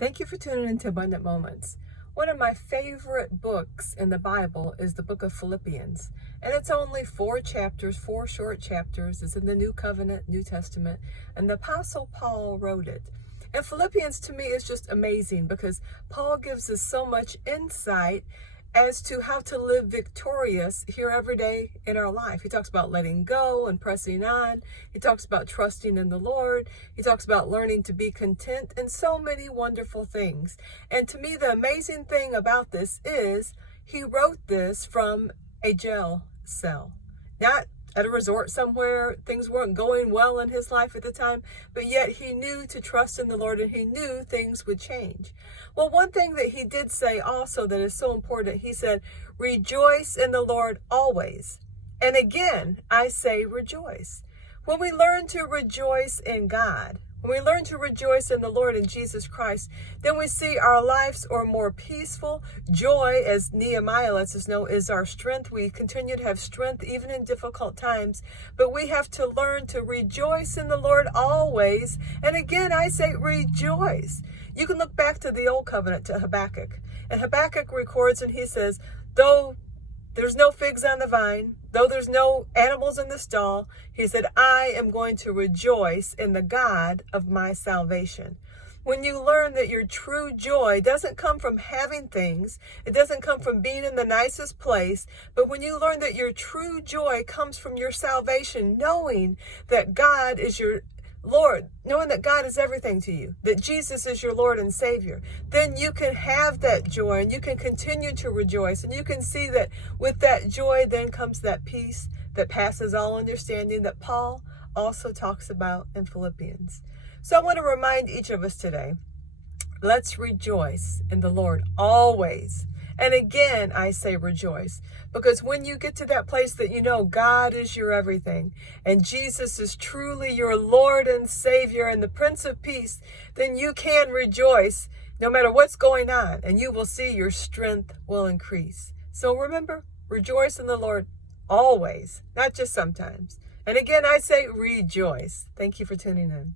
Thank you for tuning into Abundant Moments. One of my favorite books in the Bible is the book of Philippians. And it's only 4 chapters, 4 short chapters. It's in the New Covenant, New Testament. And the Apostle Paul wrote it. And Philippians to me is just amazing because Paul gives us so much insight as to how to live victorious here every day in our life. He talks about letting go and pressing on. He talks about trusting in the Lord. He talks about learning to be content and so many wonderful things. And to me, the amazing thing about this is he wrote this from a jail cell, not at a resort somewhere. Things weren't going well in his life at the time, but yet he knew to trust in the Lord and he knew things would change. Well, one thing that he did say also that is so important, he said, rejoice in the Lord always. And again, I say rejoice. When we learn to rejoice in God, when we learn to rejoice in the Lord and Jesus Christ, then we see our lives are more peaceful. Joy, as Nehemiah lets us know, is our strength. We continue to have strength even in difficult times. But we have to learn to rejoice in the Lord always. And again, I say rejoice. You can look back to the Old Covenant, to Habakkuk. And Habakkuk records and he says, though there's no figs on the vine, though there's no animals in the stall, he said, I am going to rejoice in the God of my salvation. When you learn that your true joy doesn't come from having things, it doesn't come from being in the nicest place, but when you learn that your true joy comes from your salvation, knowing that God is your Lord, knowing that God is everything to you, that Jesus is your Lord and Savior, then you can have that joy and you can continue to rejoice. And you can see that with that joy then comes that peace that passes all understanding that Paul also talks about in Philippians. So I want to remind each of us today, let's rejoice in the Lord always. And again, I say rejoice, because when you get to that place that you know God is your everything and Jesus is truly your Lord and Savior and the Prince of Peace, then you can rejoice no matter what's going on, and you will see your strength will increase. So remember, rejoice in the Lord always, not just sometimes. And again, I say rejoice. Thank you for tuning in.